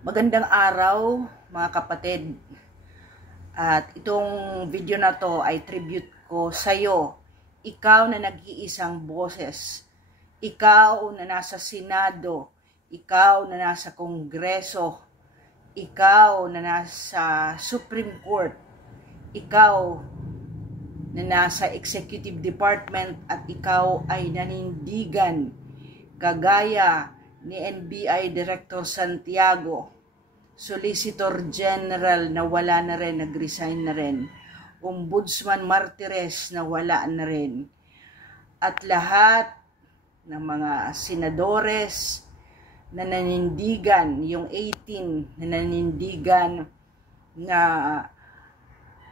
Magandang araw mga kapatid, at itong video na to ay tribute ko sa iyo. Ikaw na nag-iisang boses, ikaw na nasa Senado, ikaw na nasa Kongreso, ikaw na nasa Supreme Court, ikaw na nasa Executive Department, at ikaw ay nanindigan kagaya ni NBI Director Santiago, Solicitor General na wala na rin, nag-resign na rin, Ombudsman Martires na wala na rin, at lahat ng mga senadores na nanindigan, yung 18 na nanindigan na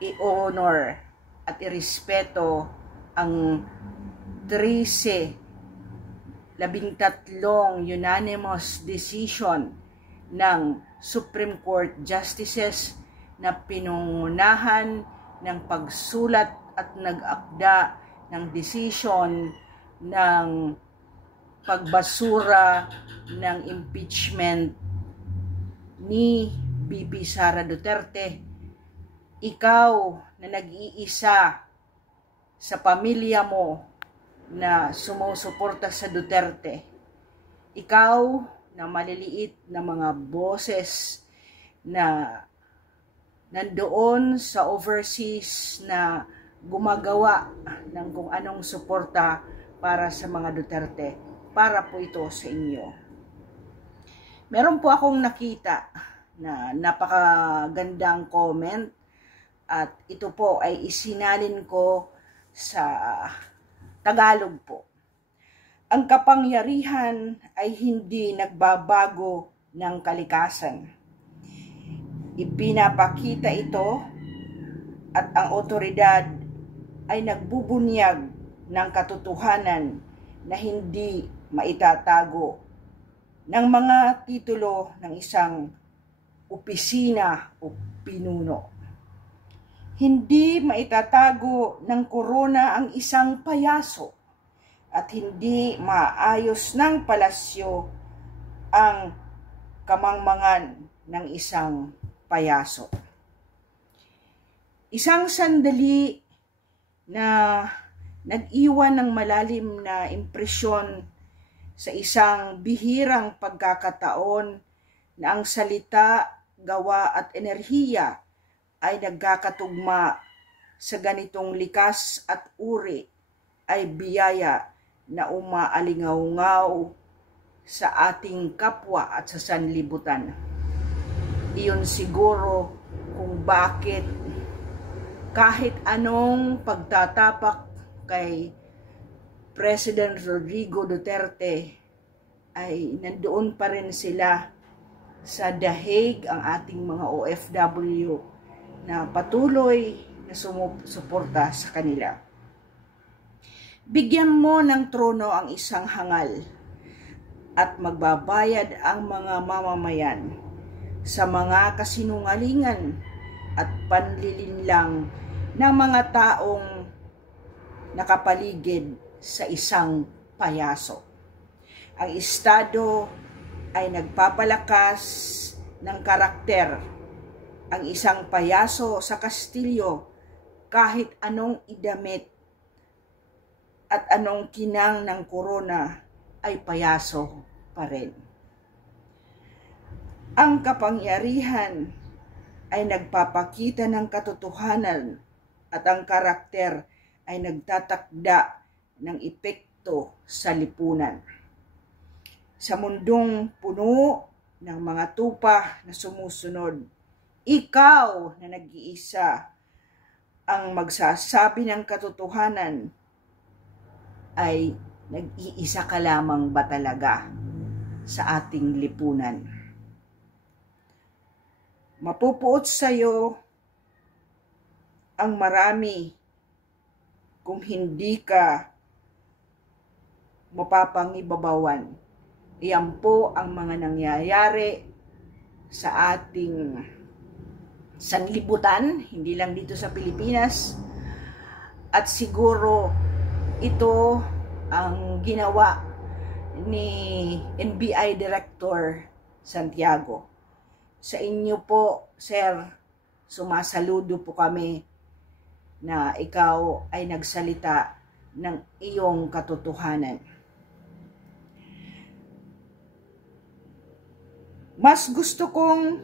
i-honor at irespeto ang 13 unanimous decision ng Supreme Court Justices na pinungunahan ng pagsulat at nag-akda ng decision ng pagbasura ng impeachment ni VP Sara Duterte. Ikaw na nag-iisa sa pamilya mo na sumusuporta sa Duterte, ikaw na maliliit na mga boses na nandoon sa overseas na gumagawa ng kung anong suporta para sa mga Duterte, para po ito sa inyo. Meron po akong nakita na napakagandang comment, at ito po ay isinalin ko sa Tagalog po. Ang kapangyarihan ay hindi nagbabago ng kalikasan. Ipinapakita ito at ang otoridad ay nagbubunyag ng katotohanan na hindi maitatago ng mga titulo ng isang opisina o pinuno. Hindi maitatago ng korona ang isang payaso, at hindi maayos ng palasyo ang kamangmangan ng isang payaso. Isang sandali na nag-iwan ng malalim na impresyon sa isang bihirang pagkakataon na ang salita, gawa at enerhiya ay nagkakatugma sa ganitong likas at uri, ay biyaya na umaalingaw-ngaw sa ating kapwa at sa sanlibutan. Iyon siguro kung bakit kahit anong pagtatapak kay President Rodrigo Duterte ay nandoon pa rin sila sa dahig ang ating mga OFW na patuloy na sumusuporta sa kanila. Bigyan mo ng trono ang isang hangal at magbabayad ang mga mamamayan sa mga kasinungalingan at panlilinlang ng mga taong nakapaligid sa isang payaso. Ang Estado ay nagpapalakas ng karakter. Ang isang payaso sa Kastilyo, kahit anong idamit at anong kinang ng korona, ay payaso pa rin. Ang kapangyarihan ay nagpapakita ng katotohanan, at ang karakter ay nagtatakda ng epekto sa lipunan. Sa mundong puno ng mga tupa na sumusunod, ikaw na nag-iisa ang magsasabi ng katotohanan, ay nag-iisa ka lamang ba talaga sa ating lipunan? Mapupuot sa iyo ang marami kung hindi ka mapapangibabawan. Iyan po ang mga nangyayari sa ating sanlibutan, hindi lang dito sa Pilipinas, at siguro ito ang ginawa ni NBI Director Santiago. sa inyo po, sir, sumasaludo po kami na ikaw ay nagsalita ng iyong katotohanan. Mas gusto kong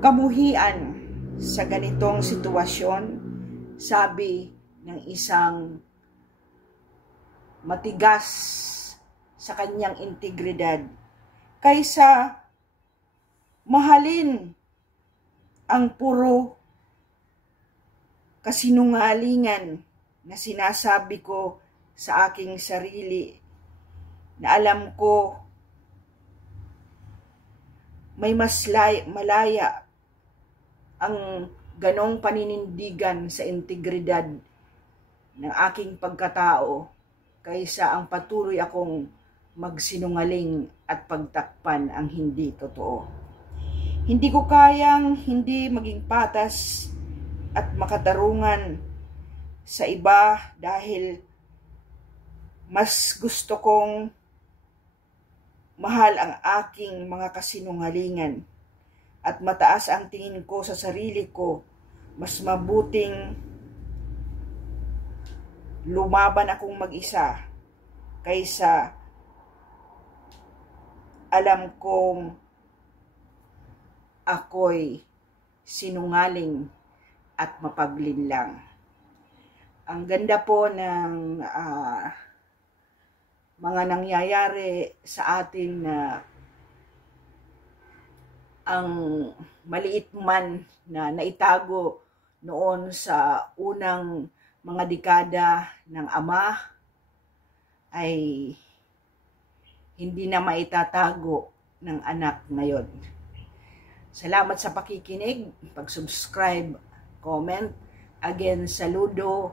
kamuhian sa ganitong sitwasyon, sabi ng isang matigas sa kanyang integridad, kaysa mahalin ang puro kasinungalingan na sinasabi ko sa aking sarili, na alam ko may mas malaya ang ganong paninindigan sa integridad ng aking pagkatao kaysa ang patuloy akong magsinungaling at pagtakpan ang hindi totoo. Hindi ko kayang hindi maging patas at makatarungan sa iba dahil mas gusto kong mahal ang aking mga kasinungalingan at mataas ang tingin ko sa sarili ko. Mas mabuting lumaban akong mag-isa kaysa alam kong ako'y sinungaling at mapaglinlang. Ang ganda po ng mga nangyayari sa atin na ang maliit man na naitago noon sa unang mga dekada ng ama ay hindi na maitatago ng anak ngayon. Salamat sa pakikinig, pag-subscribe, comment. Again, saludo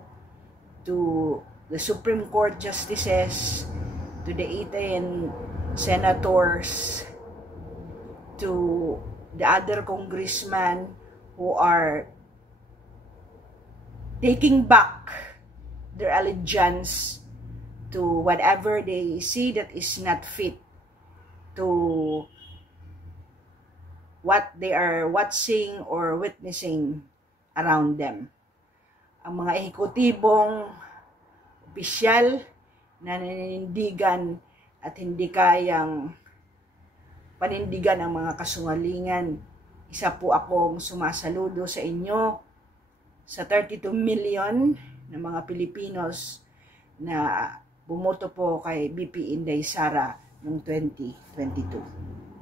to the Supreme Court Justices, to the 18 senators, to the other congressmen who are taking back their allegiance to whatever they see that is not fit to what they are watching or witnessing around them. Ang mga ehekutibong opisyal na nanindigan at hindi kayang panindigan ang mga kasungalingan, isa po akong sumasaludo sa inyo, sa 32 million na mga Pilipinos na bumoto po kay BP Inday Sara noong 2022.